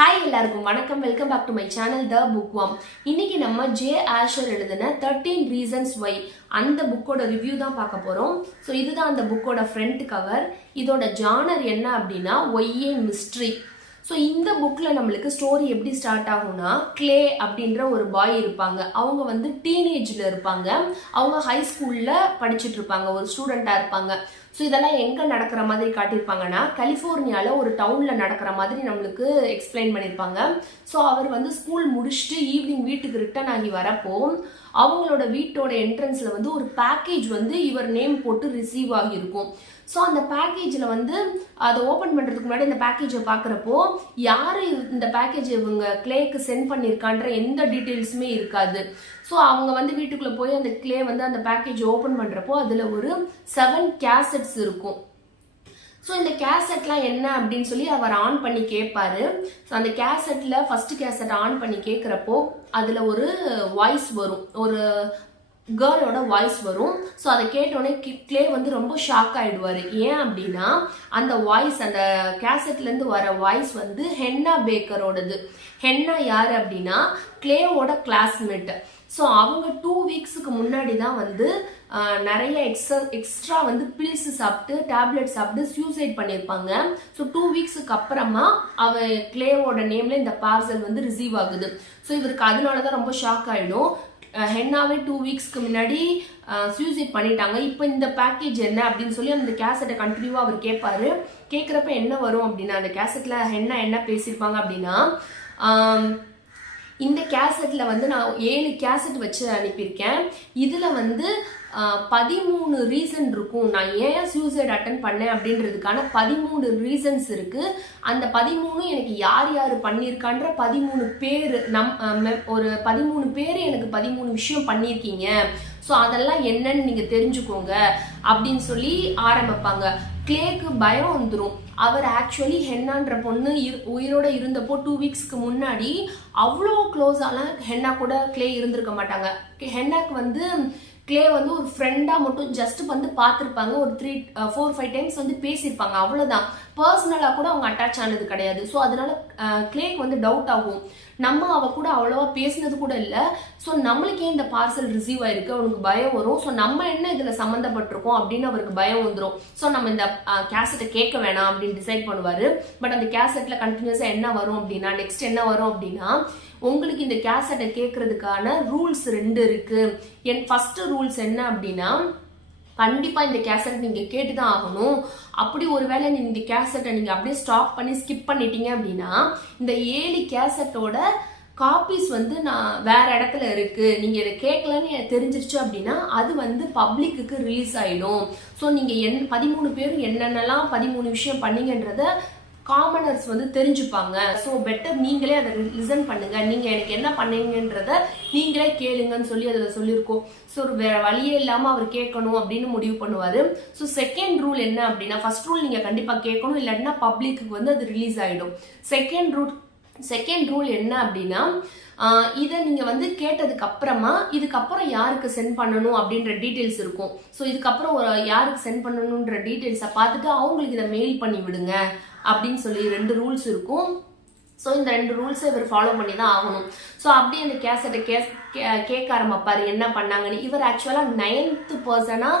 Hi எல்லாருக்கும் வணக்கம். Welcome back to my channel the bookworm. இன்னைக்கு நம்ம ஜே ஆஷர் எழுதின 13 ரீசன்ஸ் வை அந்த புக்கோட ரிவ்யூ தான் பார்க்க போறோம். ஸோ இதுதான் அந்த புக்கோட ஃப்ரண்ட் கவர். இதோட ஜானர் என்ன அப்படின்னா ஒய்ஏ மிஸ்ட்ரி. ஸோ இந்த புக்கில் நம்மளுக்கு ஸ்டோரி எப்படி ஸ்டார்ட் ஆகும்னா, கிளே அப்படின்ற ஒரு பாய் இருப்பாங்க. அவங்க வந்து டீனேஜில் இருப்பாங்க. அவங்க ஹை ஸ்கூலில் படிச்சுட்டு இருப்பாங்க, ஒரு ஸ்டூடெண்ட்டாக இருப்பாங்க. ஸோ இதெல்லாம் எங்கே நடக்கிற மாதிரி காட்டியிருப்பாங்கன்னா, கலிஃபோர்னியாவில் ஒரு டவுனில் நடக்கிற மாதிரி நம்மளுக்கு எக்ஸ்பிளைன் பண்ணியிருப்பாங்க. ஸோ அவர் வந்து ஸ்கூல் முடிச்சுட்டு ஈவினிங் வீட்டுக்கு ரிட்டர்ன் ஆகி வரப்போ அவங்களோட வீட்டோட என்ட்ரன்ஸில் வந்து ஒரு பேக்கேஜ் வந்து இவர் நேம் போட்டு ரிசீவ் ஆகியிருக்கும். ஸோ அந்த பேக்கேஜில் வந்து அதை ஓப்பன் பண்ணுறதுக்கு முன்னாடி இந்த பேக்கேஜை பார்க்குறப்போ யார் இந்த பேக்கேஜ் இவங்க கிளேக்கு சென்ட் பண்ணியிருக்கான்ற எந்த டீட்டெயில்ஸுமே இருக்காது. ஸோ அவங்க வந்து வீட்டுக்குள்ளே போய் அந்த கிளே வந்து அந்த பேக்கேஜ் ஓப்பன் பண்ணுறப்போ அதில் ஒரு 7 கேசட்ஸ் இருக்கும். ஸோ இந்த கேசட்லாம் என்ன அப்படின்னு சொல்லி அவர் ஆன் பண்ணி கேட்பாரு. ஸோ அந்த கேசட்டில் ஃபர்ஸ்ட் கேசட் ஆன் பண்ணி கேட்குறப்போ அதில் ஒரு வாய்ஸ் வரும், ஒரு கேர்ளோட வாய்ஸ் வரும். ஸோ அதை கேட்டோடனே கிளே வந்து ரொம்ப ஷாக் ஆயிடுவாரு. ஏன் அப்படின்னா அந்த வாய்ஸ், அந்த கேசட்லேருந்து வர வாய்ஸ் வந்து ஹென்னா பேக்கரோடது. ஹென்னா யார் அப்படின்னா கிளேவோட கிளாஸ்மேட். ஸோ அவங்க 2 வீக்ஸுக்கு முன்னாடி தான் வந்து நிறைய எக்ஸ்ட்ரா வந்து பில்ஸ் சாப்பிட்டு டேப்லெட் சாப்பிட்டு சூசைட் பண்ணியிருப்பாங்க. ஸோ 2 வீக்ஸுக்கு அப்புறமா அவ கிளேவோட நேம்ல இந்த பார்சல் வந்து ரிசீவ் ஆகுது. ஸோ இவருக்கு அதனால தான் ரொம்ப ஷாக் ஆயிடும். ஹென்னாவே 2 வீக்ஸ்க்கு முன்னாடி சூசைட் பண்ணிட்டாங்க, இப்போ இந்த பேக்கேஜ் என்ன அப்படின்னு சொல்லி அந்த கேசட்டை கண்டினியூவாக அவர் கேட்பாரு. கேட்குறப்ப என்ன வரும் அப்படின்னா, அந்த கேசட்ல ஹென்னா என்ன பேசியிருப்பாங்க அப்படின்னா, இந்த கேசட்ல வந்து நான் 7 கேசட் வச்சு அனுப்பியிருக்கேன். இதுல வந்து 13 ரீசன் இருக்கும். நான் ஏன் சூசைட் அட்டன் பண்ணேன் அப்படின்றதுக்கான 13 ரீசன்ஸ் இருக்கு. அந்த 13 எனக்கு யார் யார் பண்ணியிருக்கான்ற 13 பேர் ஒரு 13 பேர் எனக்கு 13 விஷயம் பண்ணியிருக்கீங்க. ஸோ அதெல்லாம் என்னன்னு நீங்க தெரிஞ்சுக்கோங்க அப்படின்னு சொல்லி ஆரம்பிப்பாங்க. கிளேக்கு பயம் வந்துடும். அவர் ஆக்சுவலி ஹென்னான்ற பொண்ணு உயிரோட இருந்தப்போ 2 வீக்ஸ்க்கு முன்னாடி அவ்வளோ க்ளோஸாலாம் ஹென்னா கூட கிளே இருந்திருக்க மாட்டாங்க. ஹென்னாக்கு வந்து கிளே வந்து ஒரு ஃப்ரெண்டா மட்டும் ஜஸ்ட் வந்து பார்த்துருப்பாங்க. ஒரு 4-5 டைம்ஸ் வந்து பேசியிருப்பாங்க, அவ்வளோதான். பர்சனலாக கூட அவங்க அட்டாச் ஆனது கிடையாது. ஸோ அதனால கிளேக்கு வந்து டவுட் ஆகும், நம்ம அவ கூட அவ்வளோவா பேசினது கூட இல்லை. ஸோ நம்மளுக்கே இந்த பார்சல் ரிசீவ் ஆயிருக்கு, அவனுக்கு பயம் வரும். ஸோ நம்ம என்ன இதில் சம்மந்தப்பட்டிருக்கோம் அப்படின்னு அவருக்கு பயம் வந்துடும். ஸோ நம்ம இந்த கேசட்டை கேட்க வேணாம் அப்படின்னு டிசைட் பண்ணுவார். பட் அந்த கேசட்ல கண்டினியூஸாக என்ன வரும் அப்படின்னா, நெக்ஸ்ட் என்ன வரும் அப்படின்னா, உங்களுக்கு இந்த கேசட்டை கேட்கறதுக்கான ரூல்ஸ் 2 இருக்கு. என் ஃபர்ஸ்ட் ரூல்ஸ் என்ன அப்படின்னா, கண்டிப்பா இந்த கேசட் நீங்க கேட்டுதான் ஆகணும். அப்படி ஒருவேளை நீங்க இந்த கேசட்டை நீங்க அப்படியே ஸ்டாப் பண்ணி ஸ்கிப் பண்ணிட்டீங்க அப்படின்னா, இந்த 7 கேசட்டோட காப்பீஸ் வந்து நான் வேற இடத்துல இருக்கு, நீங்க இதை கேட்கலன்னு தெரிஞ்சிருச்சு அப்படின்னா அது வந்து பப்ளிக்கு ரிலீஸ் ஆயிடும். ஸோ நீங்க 13 பேரும் என்னென்னலாம் 13 விஷயம் பண்ணீங்கன்றத காமனர்ஸ் வந்து தெரிஞ்சுப்பாங்க. ஸோ பெட்டர் நீங்களே அதை லிசன் பண்ணுங்க, நீங்க எனக்கு என்ன பண்ணீங்கன்றத நீங்களே கேளுங்கன்னு சொல்லி அதில் சொல்லியிருக்கோம். ஸோ வேற வழியே இல்லாமல் அவர் கேட்கணும் அப்படின்னு முடிவு பண்ணுவாரு. ஸோ செகண்ட் ரூல் என்ன அப்படின்னா, ஃபர்ஸ்ட் ரூல் நீங்க கண்டிப்பா கேட்கணும், இல்லாட்டினா பப்ளிக்கு வந்து அது ரிலீஸ் ஆயிடும். செகண்ட் ரூல் என்ன அப்படின்னா, இதை நீங்க வந்து கேட்டதுக்கு அப்புறமா இதுக்கப்புறம் யாருக்கு சென்ட் பண்ணணும் அப்படின்ற டீட்டெயில்ஸ் இருக்கும். ஸோ இதுக்கப்புறம் யாருக்கு சென்ட் பண்ணணுன்ற டீட்டெயில்ஸை பார்த்துட்டு அவங்களுக்கு இதை மெயில் பண்ணி விடுங்க அப்படின்னு சொல்லி 2 ரூல்ஸ் இருக்கும். ஸோ இந்த 2 ரூல்ஸை இவர் ஃபாலோ பண்ணி தான் ஆகணும். ஸோ அப்படியே அந்த கேசட்டை கேட்க ஆரம்பிப்பாரு என்ன பண்ணாங்கன்னு. இவர் ஆக்சுவலாக 9th பர்சனா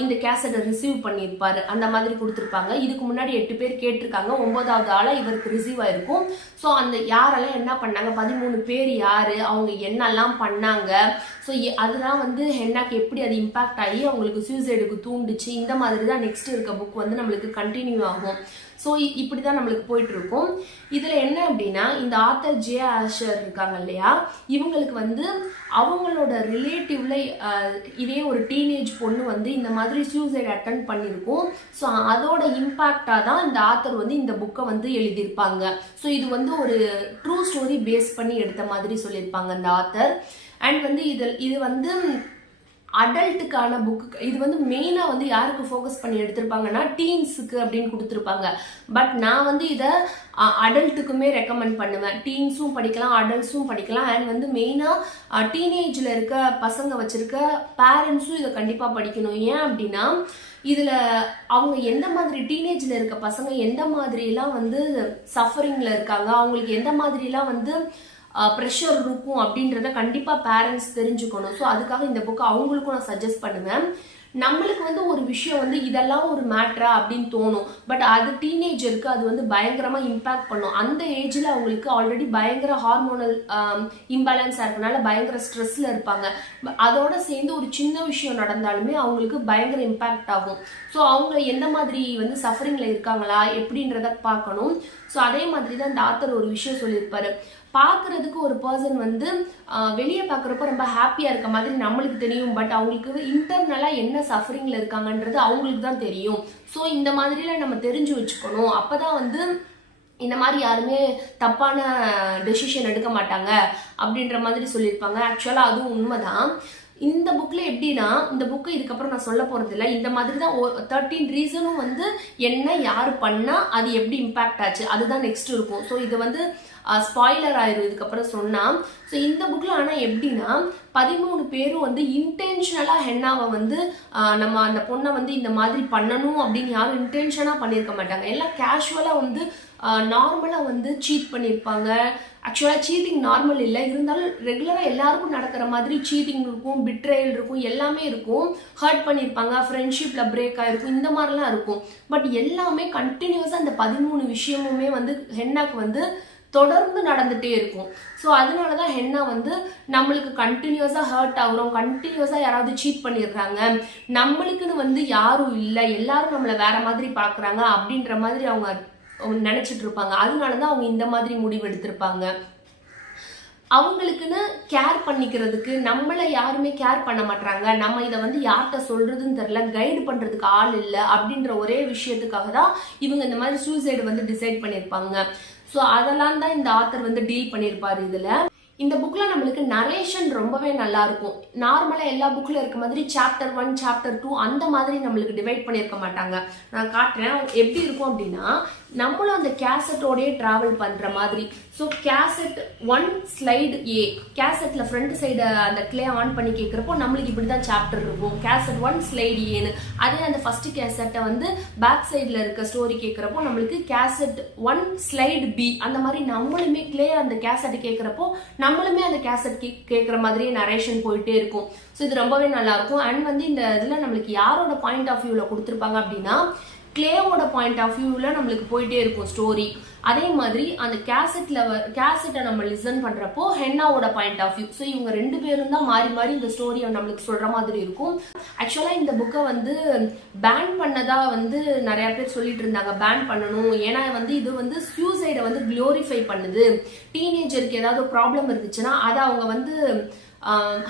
இந்த கேசட்டை ரிசீவ் பண்ணியிருப்பாரு. அந்த மாதிரி கொடுத்துருப்பாங்க. இதுக்கு முன்னாடி 8 பேர் கேட்டிருக்காங்க, 9வது ஆளா இவருக்கு ரிசீவ் ஆயிருக்கும். ஸோ அந்த யாரெல்லாம் என்ன பண்ணாங்க, 13 பேர் யாரு, அவங்க என்னெல்லாம் பண்ணாங்க, ஸோ அதெல்லாம் வந்து ஹென்னாக்கு எப்படி அது இம்பாக்ட் ஆகி அவங்களுக்கு சூசைடுக்கு தூண்டுச்சு. இந்த மாதிரி தான் நெக்ஸ்ட் இருக்க புக் வந்து நம்மளுக்கு கண்டினியூ ஆகும். ஸோ இப்படிதான் நம்மளுக்கு போயிட்டு இருக்கும். இதுல என்ன அப்படின்னா, இந்த ஆத்தர் ஜே ஆஷர் இருக்காங்க இல்லையா, இவங்களுக்கு வந்து அவங்களோட ரிலேட்டிவ்ல இதே ஒரு டீனேஜ் பொண்ணு வந்து இந்த மாதிரி சூசைட் அட்டன் பண்ணியிருக்கும். ஸோ அதோட இம்பாக்டா தான் இந்த ஆத்தர் வந்து இந்த புக்கை வந்து எழுதியிருப்பாங்க. ஸோ இது வந்து ஒரு ட்ரூ ஸ்டோரி பேஸ் பண்ணி எடுத்த மாதிரி சொல்லியிருப்பாங்க இந்த ஆத்தர். அண்ட் வந்து இது வந்து அடல்ட்டுக்கான புக்கு. இது வந்து மெயினாக வந்து யாருக்கு ஃபோக்கஸ் பண்ணி எடுத்திருப்பாங்கன்னா, டீன்ஸுக்கு அப்படின்னு கொடுத்துருப்பாங்க. பட் நான் வந்து இதை அடல்ட்டுக்குமே ரெக்கமெண்ட் பண்ணுவேன். டீன்ஸும் படிக்கலாம், அடல்ட்ஸும் படிக்கலாம். அண்ட் வந்து மெயினாக டீனேஜில் இருக்க பசங்க வச்சிருக்க பேரண்ட்ஸும் இதை கண்டிப்பாக படிக்கணும். ஏன் அப்படின்னா, இதுல அவங்க எந்த மாதிரி டீனேஜ்ல இருக்க பசங்க எந்த மாதிரி எல்லாம் வந்து சஃபரிங்ல இருக்காங்க, அவங்களுக்கு எந்த மாதிரி எல்லாம் வந்து ப்ரெஷர் இருக்கும் அப்படின்றத கண்டிப்பா பேரண்ட்ஸ் தெரிஞ்சுக்கணும். ஸோ அதுக்காக இந்த புக்கை அவங்களுக்கும் நான் சஜஸ்ட் பண்ணுவேன். நம்மளுக்கு வந்து ஒரு விஷயம் வந்து இதெல்லாம் ஒரு மேட்ரா அப்படின்னு தோணும், பட் அது டீனேஜருக்கு அது வந்து பயங்கரமா இம்பாக்ட் பண்ணும். அந்த ஏஜ்ல அவங்களுக்கு ஆல்ரெடி பயங்கர ஹார்மோனல் இம்பேலன்ஸா இருக்கனால பயங்கர ஸ்ட்ரெஸ்ல இருப்பாங்க. அதோட சேர்ந்து ஒரு சின்ன விஷயம் நடந்தாலுமே அவங்களுக்கு பயங்கர இம்பாக்ட் ஆகும். ஸோ அவங்க எந்த மாதிரி வந்து சஃபரிங்ல இருக்காங்களா எப்படின்றத பார்க்கணும். ஸோ அதே மாதிரி தான் இந்த ஆத்தர் ஒரு விஷயம் சொல்லியிருப்பாரு, பார்க்கறதுக்கு ஒரு பர்சன் வந்து வெளியே பார்க்குறப்ப ரொம்ப ஹாப்பியா இருக்க மாதிரி நம்மளுக்கு தெரியும், பட் அவங்களுக்கு இன்டர்னலா என்ன சஃபரிங்ல இருக்காங்கன்றது அவங்களுக்கு தான் தெரியும். ஸோ இந்த மாதிரிலாம் நம்ம தெரிஞ்சு வச்சுக்கணும். அப்பதான் வந்து இந்த மாதிரி யாருமே தப்பான டெசிஷன் எடுக்க மாட்டாங்க அப்படின்ற மாதிரி சொல்லியிருப்பாங்க. ஆக்சுவலா அதுவும் உண்மைதான். இந்த புக்ல எப்படின்னா, இந்த புக்கு இதுக்கப்புறம் நான் சொல்ல போறது இல்லை, இந்த மாதிரி தான் 13 ரீசனும் வந்து என்ன யாரு பண்ணா அது எப்படி இம்பாக்ட் ஆச்சு அதுதான் நெக்ஸ்ட் இருக்கும். ஸோ இது வந்து ஸ்பாய்லர் ஆயிரும் இதுக்கப்புறம் சொன்னா. ஸோ இந்த புக்ல ஆனா எப்படின்னா 13 பேரும் வந்து இன்டென்ஷனலா ஹென்னாவை வந்து நம்ம அந்த பொண்ணை வந்து இந்த மாதிரி பண்ணணும் அப்படின்னு யாரும் இன்டென்ஷனா பண்ணியிருக்க மாட்டாங்க. எல்லாம் கேஷுவலா வந்து நார்மலா வந்து சீட் பண்ணியிருப்பாங்க. ஆக்சுவலா சீட்டிங் நார்மல் இல்லை, இருந்தாலும் ரெகுலரா எல்லாருக்கும் நடக்கிற மாதிரி சீட்டிங் இருக்கும், பிட்ரேயல் இருக்கும், எல்லாமே இருக்கும். ஹர்ட் பண்ணியிருப்பாங்க, ஃப்ரெண்ட்ஷிப்ல பிரேக் ஆயிருக்கும், இந்த மாதிரிலாம் இருக்கும். பட் எல்லாமே கண்டினியூஸா அந்த 13 விஷயமுமே வந்து ஹென்னாக்கு வந்து தொடர்ந்து நடந்துட்டே இருக்கும். ஸோ அதனாலதான் ஹென்னா வந்து நம்மளுக்கு கண்டினியூஸா ஹர்ட் ஆகுறோம், கண்டினியூஸா யாராவது சீட் பண்ணிடுறாங்க, நம்மளுக்குன்னு வந்து யாரும் இல்லை, எல்லாரும் நம்மளை வேற மாதிரி பாக்குறாங்க அப்படின்ற மாதிரி அவங்க நினைச்சிட்டு இருப்பாங்க. அதனாலதான் அவங்க இந்த மாதிரி முடிவு எடுத்திருப்பாங்க. அவங்களுக்குன்னு கேர் பண்ணிக்கிறதுக்கு நம்மளை யாருமே கேர் பண்ண மாட்டாங்க, நம்ம இதை வந்து யார்கிட்ட சொல்றதுன்னு தெரியல, கைடு பண்றதுக்கு ஆள் இல்லை அப்படின்ற ஒரே விஷயத்துக்காக தான் இவங்க இந்த மாதிரி சூசைடு வந்து டிசைட் பண்ணியிருப்பாங்க. ஸோ அதெல்லாம் தான் இந்த ஆத்தர் வந்து டீல் பண்ணியிருப்பாரு இதுல. இந்த புக்ல நம்மளுக்கு நரேஷன் ரொம்பவே நல்லா இருக்கும். நார்மலா எல்லா புக்ல இருக்க மாதிரி சாப்டர் 1 சாப்டர் 2 அந்த மாதிரி நம்மளுக்கு டிவைட் பண்ணியிருக்க மாட்டாங்க. நான் காட்டுறேன் எப்படி இருக்கும் அப்படின்னா, நம்மளும் அந்த கேசட்டோடயே டிராவல் பண்ற மாதிரி. ஸோ கேசட் 1 ஸ்லைடு ஏ, கேசட்ல ஃப்ரண்ட் சைடு அந்த கிளே ஆன் பண்ணி கேட்கிறப்போ நம்மளுக்கு இப்படிதான் சாப்டர் இருக்கும், கேசட் 1 ஸ்லைடு ஏன்னு. அதே அந்த ஃபர்ஸ்ட் கேசட்டை வந்து பேக் சைட்ல இருக்க ஸ்டோரி கேட்கிறப்போ நம்மளுக்கு கேசட் 1 ஸ்லைடு பி, அந்த மாதிரி நம்மளுமே கிளே அந்த கேசட் கேட்கிறப்போ நம்மளுமே அந்த கேசட் கேட்கிற மாதிரியே நரேஷன் போயிட்டே இருக்கும். ஸோ இது ரொம்பவே நல்லா இருக்கும். அண்ட் வந்து இந்த இதுல நம்மளுக்கு யாரோட பாயிண்ட் ஆஃப் வியூல கொடுத்துருப்பாங்க அப்படின்னா, கிளேவோட பாயிண்ட் ஆஃப் வியூல நம்மளுக்கு போயிட்டே இருக்கும் ஸ்டோரி. அதே மாதிரி அந்த கேசட்டை நம்ம லிசன் பண்றப்போ ஹென்னாவோட பாயிண்ட் ஆஃப் வியூ. ஸோ இவங்க 2 பேரும் தான் மாறி மாறி இந்த ஸ்டோரியை நம்மளுக்கு சொல்ற மாதிரி இருக்கும். ஆக்சுவலா இந்த புக்கை வந்து பேன் பண்ணதா வந்து நிறைய பேர் சொல்லிட்டு இருந்தாங்க, பேன் பண்ணணும், ஏன்னா வந்து இது வந்து சூசைடை வந்து குளோரிஃபை பண்ணுது, டீனேஜருக்கு ஏதாவது ப்ராப்ளம் இருந்துச்சுன்னா அதை அவங்க வந்து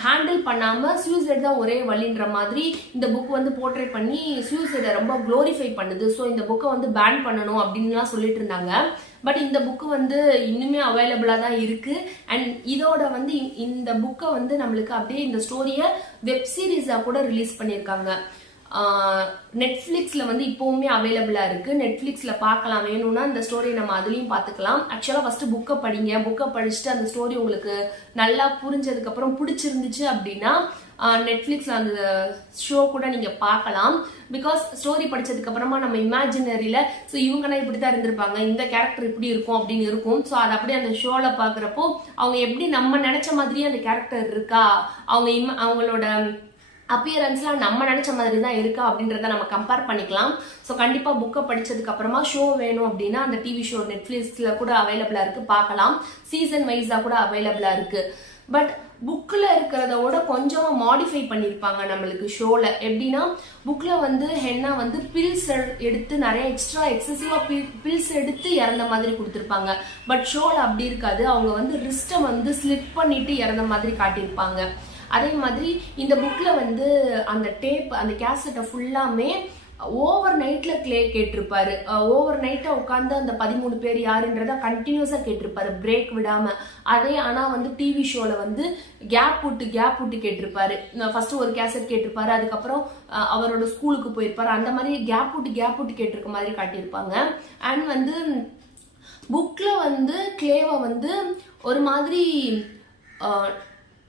ஹேண்டில் பண்ணாம சூசைட் தான் ஒரே வழின்ற மாதிரி இந்த புக் வந்து போர்ட்ரே பண்ணி சூசைடை ரொம்ப குளோரிஃபை பண்ணுது. ஸோ இந்த புக்கை வந்து பேன் பண்ணணும் அப்படின்லாம் சொல்லிட்டு இருந்தாங்க. பட் இந்த புக்கு வந்து இன்னுமே அவைலபிளா தான் இருக்கு. அண்ட் இதோட வந்து இந்த புக்கை வந்து நம்மளுக்கு அப்படியே இந்த ஸ்டோரியை வெப் சீரிஸா கூட ரிலீஸ் பண்ணியிருக்காங்க. நெட்ஃபிளிக்ஸ்ல வந்து இப்பவுமே அவைலபிளா இருக்கு. நெட்ஃபிளிக்ஸ்ல பார்க்கலாம், வேணும்னா இந்த ஸ்டோரி நம்ம அதுலயும் பார்த்துக்கலாம். ஆக்சுவலா ஃபர்ஸ்ட் புக்கை படிங்க, புக்கை படிச்சுட்டு அந்த ஸ்டோரி உங்களுக்கு நல்லா புரிஞ்சதுக்கு அப்புறம் பிடிச்சிருந்துச்சு அப்படின்னா நெட்ஃபிளிக்ஸ்ல அந்த ஷோ கூட நீங்க பார்க்கலாம். பிகாஸ் ஸ்டோரி படிச்சதுக்கு அப்புறமா நம்ம இமேஜினரியில ஸோ இவங்கன்னா இப்படித்தான் இருந்திருப்பாங்க, இந்த கேரக்டர் இப்படி இருக்கும் அப்படின்னு இருக்கும். ஸோ அது அப்படியே அந்த ஷோல பாக்குறப்போ அவங்க எப்படி நம்ம நினைச்ச மாதிரியே அந்த கேரக்டர் இருக்கா, அவங்களோட அப்பியரன்ஸ்லாம் நம்ம நினைச்ச மாதிரி தான் இருக்கா அப்படின்றத நம்ம கம்பேர் பண்ணிக்கலாம். ஸோ கண்டிப்பா புக்கை படிச்சதுக்கு அப்புறமா ஷோ வேணும் அப்படின்னா அந்த டிவி ஷோ நெட்ஃபிளிக்ஸ்ல கூட அவைலபிளா இருக்கு, பார்க்கலாம். சீசன் வைஸா கூட அவைலபிளா இருக்கு. பட் புக்ல இருக்கிறதோட கொஞ்சம் மாடிஃபை பண்ணிருப்பாங்க நம்மளுக்கு ஷோல. எப்படின்னா புக்ல வந்து ஹென்னா வந்து பில்ஸ் எடுத்து நிறைய எக்ஸசிவா பில்ஸ் எடுத்து இறந்த மாதிரி கொடுத்துருப்பாங்க. பட் ஷோல அப்படி இருக்காது, அவங்க வந்து ரிஸ்ட்டை வந்து ஸ்லிப் பண்ணிட்டு இறந்த மாதிரி காட்டியிருப்பாங்க. அதே மாதிரி இந்த புக்ல வந்து அந்த டேப் அந்த கேசட்டை ஃபுல்லாமே ஓவர் நைட்ல கேட்டிருப்பாரு. ஓவர் நைட்டா உட்காந்து அந்த 13 பேர் யாருன்றத கண்டினியூஸா கேட்டிருப்பாரு, பிரேக் விடாம. அதே ஆனா வந்து டிவி ஷோல வந்து கேப் விட்டு கேட்டிருப்பாரு. ஃபர்ஸ்ட் ஒரு கேசட் கேட்டிருப்பாரு, அதுக்கப்புறம் அவரோட ஸ்கூலுக்கு போயிருப்பாரு, அந்த மாதிரி கேப் விட்டு கேட்டிருக்க மாதிரி காட்டியிருப்பாங்க. அண்ட் வந்து புக்ல வந்து கிளேவை வந்து ஒரு மாதிரி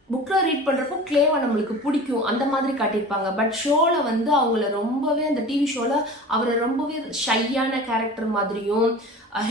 புக்ல ரீட் பண்றப்போ கிளேவை நம்மளுக்கு பிடிக்கும் அந்த மாதிரி காட்டியிருப்பாங்க. பட் ஷோல வந்து அவங்கள ரொம்பவே அந்த டிவி ஷோல அவரை ரொம்பவே ஷையான கேரக்டர் மாதிரியும்,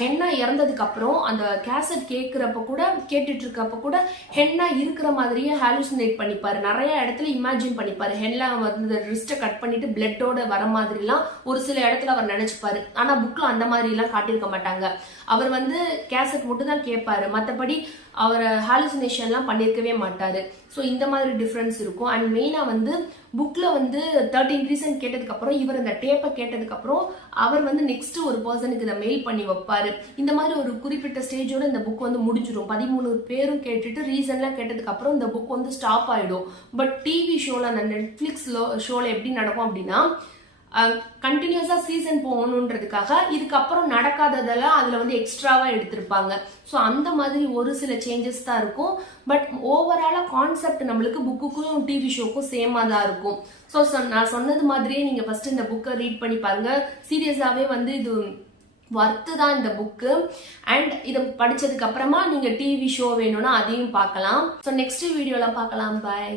ஹென்னா இறந்ததுக்கு அப்புறம் அந்த கேசட் கேட்டுட்டு இருக்கப்ப கூட ஹென்னா இருக்கிற மாதிரியே ஹாலுசினேட் பண்ணிப்பாரு. நிறைய இடத்துல இமேஜின் பண்ணிப்பாரு. ஹென்னா வந்து ரிஸ்ட்டை கட் பண்ணிட்டு பிளட்டோட வர மாதிரிலாம் ஒரு சில இடத்துல அவர் நினைச்சுப்பாரு. ஆனா புக்ல அந்த மாதிரி எல்லாம் காட்டியிருக்க மாட்டாங்க. அவர் வந்து கேசட் மட்டும் தான் கேட்பாரு, மற்றபடி அவர் ஹாலுசினேஷன்லாம் பண்ணியிருக்கவே மாட்டாரு. ஸோ இந்த மாதிரி டிஃப்ரென்ஸ் இருக்கும். அண்ட் மெயினாக வந்து புக்கில் வந்து 13 ரீசன் கேட்டதுக்கப்புறம் இவர் இந்த டேப்பை கேட்டதுக்கப்புறம் அவர் வந்து நெக்ஸ்ட் ஒரு பர்சனுக்கு இதை மெயில் பண்ணி வைப்பாரு. இந்த மாதிரி ஒரு குறிப்பிட்ட ஸ்டேஜோட இந்த புக் வந்து முடிஞ்சிடும். 13 பேரும் கேட்டுட்டு ரீசன்லாம் கேட்டதுக்கப்புறம் இந்த புக் வந்து ஸ்டாப் ஆகிடும். பட் டிவி ஷோவில் அந்த நெட்ஃப்ளிக்ஸ் ஷோவில் எப்படி நடக்கும் அப்படின்னா கண்டினியூஸா சீசன் போகணுன்றதுக்காக இதுக்கப்புறம் நடக்காததெல்லாம் அதுல வந்து எக்ஸ்ட்ராவா எடுத்திருப்பாங்க. ஸோ அந்த மாதிரி ஒரு சில சேஞ்சஸ் தான் இருக்கும். பட் ஓவராலா கான்செப்ட் நம்மளுக்கு புக்குக்கும் டிவி ஷோக்கும் சேமா தான் இருக்கும். ஸோ நான் சொன்னது மாதிரியே நீங்க ஃபர்ஸ்ட் இந்த புக்கை ரீட் பண்ணி பாருங்க. சீரியஸாவே வந்து இது வர்த்து தான் இந்த புக்கு. அண்ட் இதை படிச்சதுக்கு அப்புறமா நீங்க டிவி ஷோ வேணும்னா அதையும் பார்க்கலாம். ஸோ நெக்ஸ்ட் வீடியோல பார்க்கலாம். பாய்.